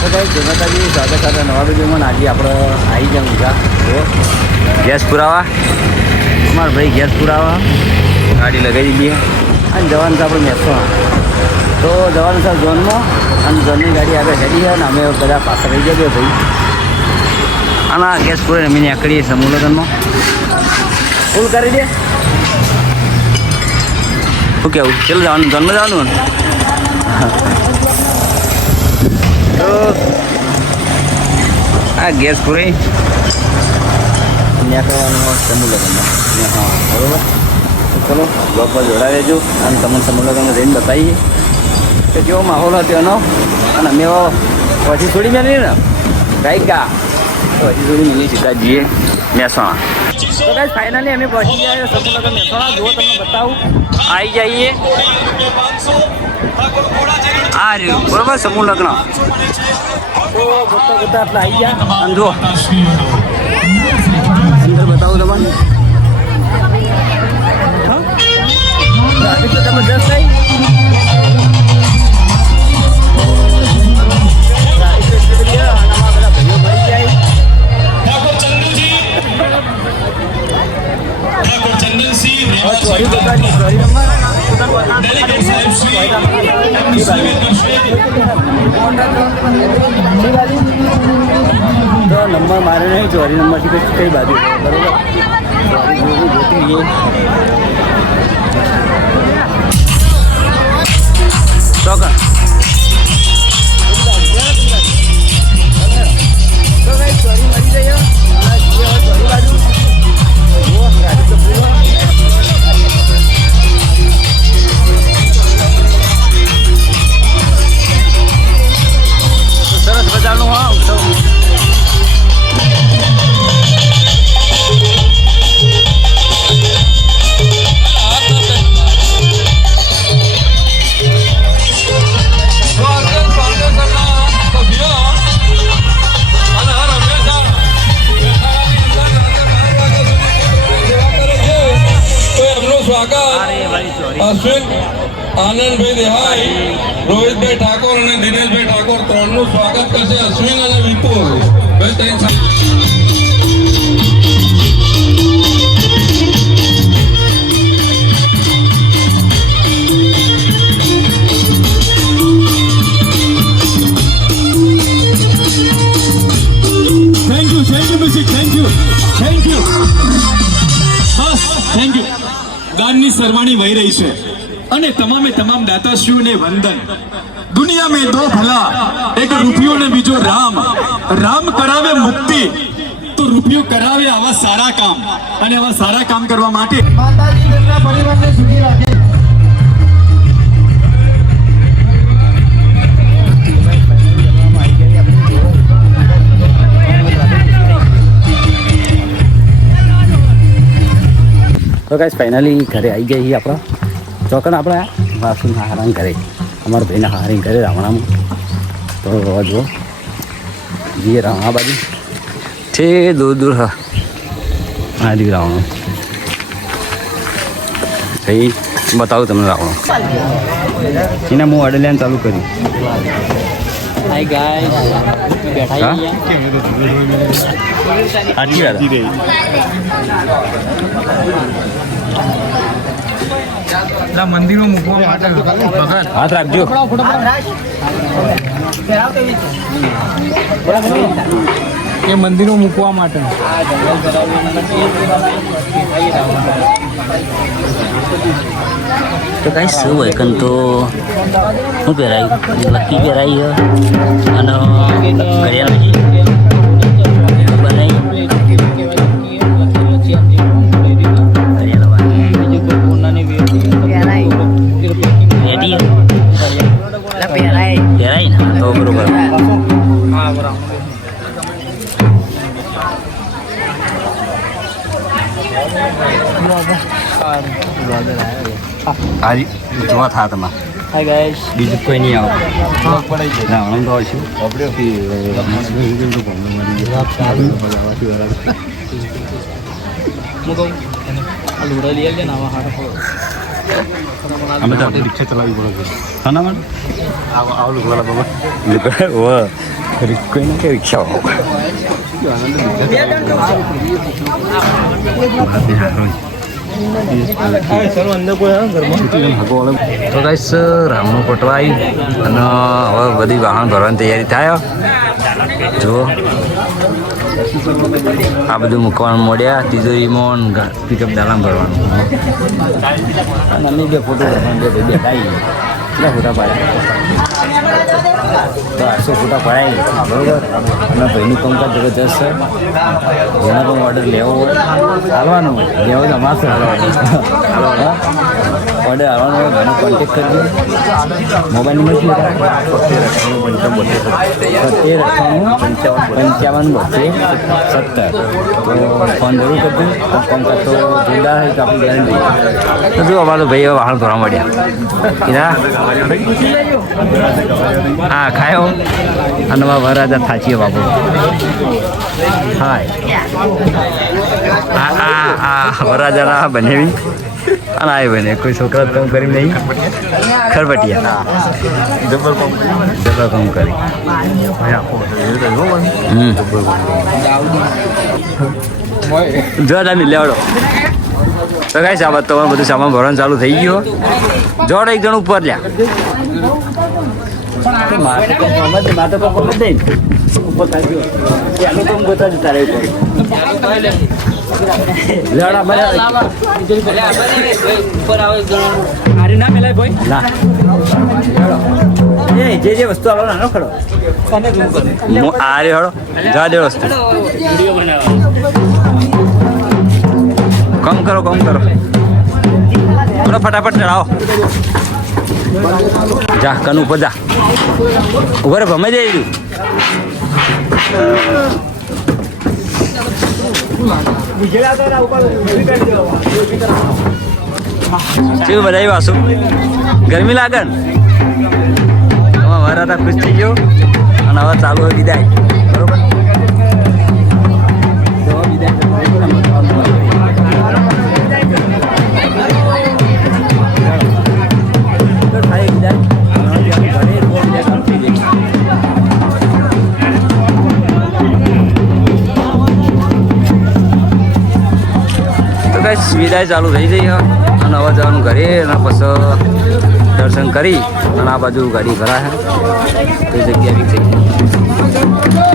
તો ભાઈ જય માતાજી, સ્વાગત સાથે નવા વિડીયોમાં. આજે આપણે આવી જાય ઊંઝા તો ગેસ પુરાવા, અમારા ભાઈ ગેસ પુરાવા ગાડી લગાવી દઈએ અને જવાનું છે આપણે મહેસાણા. તો જવાનું છે ઝોનમાં અને ઝોનની ગાડી આગળ હેડી છે અને અમે બધા પાછળ રહી જઈએ ભાઈ. અને આ ગેસ પૂરે અમે નીકળીએ સમૂહ લગ્નમાં ફૂલ કરી દે. શું કેવું, ચાલો જવાનું ઝોનમાં જવાનું ને. તો આ ગેસ પૂરી નીકળવાનું સમૂહ લગ્નમાં. હા બરાબર. ચલો બ્લોગમાં જોડાઈ રહેજો અને તમને સમૂહ લગ્નમાં જઈને બતાવીએ કે કેવો માહોલ હતો એનો. અને અમે પછી છોડી મેળવીએ ને ગાઈ ગા તો હજી થોડી મિલી સીધા જઈએ મહેસાણા. તો ગાઈસ ફાઇનલી અમે પહોંચી ગયા સમૂહ લગ્ન મહેસાણા. જુઓ તમને બતાવું, આવી જઈએ આ રહ્યું બરોબર સમૂહ લગ્ન. તો ગોતા ગોતા આટલા આવી ગયા અને જુઓ અંદર બતાવું તમને. ટ્રાફિક તો જબરદસ્ત થઈ. તો નંબર મારે નહીં, ચોરી નંબરથી કઈ બાજુ બરોબર જોતી લઈએ. ચોકન તો કઈ ચોરી મળી જઈએ ચોરી બાજુ ગાડી તો પૂરો. સરસ મજાનું હા ઉત્સવ. અશ્વિન આનંદભાઈ દેહાઈ, રોહિતભાઈ ઠાકોર અને દિનેશભાઈ ઠાકોર ત્રણનું સ્વાગત કરશે. અશ્વિન અને વિપુલ ગાનની સરવાણી વહી રહી છે અને તમામે તમામ દાતાશ્રીઓને વંદન. દુનિયા મેં દો ભલા, એક રૂપિયો ને બીજો રામ. રામ કરાવે મુક્તિ તો રૂપિયો કરાવે આવા સારા કામ. અને આવા સારા કામ કરવા માટે માતાજી તેમના પરિવારને સુખી રાખે. તો ગાઈસ ફાઇનલી ઘરે આવી ગયા છીએ આપણા ચોકન. આપણા વાસુના હારાંગ ઘરે, અમારા ભાઈના હારિંગ ઘરે રાવણામાં. તો જુઓ જઈએ રાવણા બાજુ છે દૂર દૂર. હા આ જ રાવણો ભાઈ બતાવું તમને રાવણો. એને હું અડલિયાન ચાલુ કર્યું. હાય ગાઈસ, બેઠા સાચી વાત. મંદિરો મૂકવા માટે હાથ રાખજો. એ મંદિરો મૂકવા માટે તો કાંઈ શું હોય કન તો શું પહેરાયું, લક્કી પહેરાઈ અને ઘડિયાળ પહેરાય ને તો બરોબર. હારી જોવા થા તમારે. હાય ગાઈસ, બીજું કોઈ નહીં આવે. રાવણ તો આવશું લુડા લઈ આવજે ને આવા હાડ. અમે તો રિક્ષા ચલાવી પડે છે. હા ના મને આવો લુકડા બાબા કોઈ ના કે રિક્ષા તો ગાઈસ રામનું પટવા આવી અને હવે બધી વાહન ભરવાની તૈયારી થાય જુઓ આ બધું મૂકવાનું મોડ્યા તિજોરીમાં પિકઅપ ડાલામાં ભરવાનું અને અમે બે ફોટો કેટલા ફોટા પાડ્યા તો 800 ફોટા પડાય બરાબર અને ભાઈનું કામકાજ જબરજસ્ત છે જેના પણ ઓર્ડર લેવો હોય હાલવાનો લેવો તો અમારે હાલવાનો ઓર્ડર હાલવાનો હોય ઘણો કોન્ટેક્ટ કરજો મોબાઈલ નંબર શું 70 તો ફોન જરૂર કરજો કામકાજ તો જોરદાર હોય તો આપણી ગેરંટી તો જો અમારો ભાઈ હવે વાહન ભરવા મળ્યા કીધા હા ખાયો અને વરાજા થાચીએ બાપુ હાય આ વરાજાના બનેવી અને આ બને કોઈ છોકરા કામ કરી નહીં ખરબટિયા જબર કામ કરી જો તમે લેવડો તો કઈ સામાન તમારું બધું સામાન ભરવાનું ચાલુ થઈ ગયું જોડો એક જણ ઉપર લ્યા જે જે વસ્તુ આવો નાનો ખડો આ રે હળો જા દે વસ્તુ કમ કરો ફટાફટ ચડાવો જા કન ઉપર જા ઉપર ભમે જઈ કેવું બધા વાસુ ગરમી લાગે ને મારા ખુશ થઈ ગયો અને હવે ચાલુ હોય વિદાય બરોબર વિદાય ચાલુ થઈ જઈ અને હવે જવાનું ઘરે અને પછી દર્શન કરી અને આ બાજુ ગાડી ભરાય તે જગ્યા બી થઈ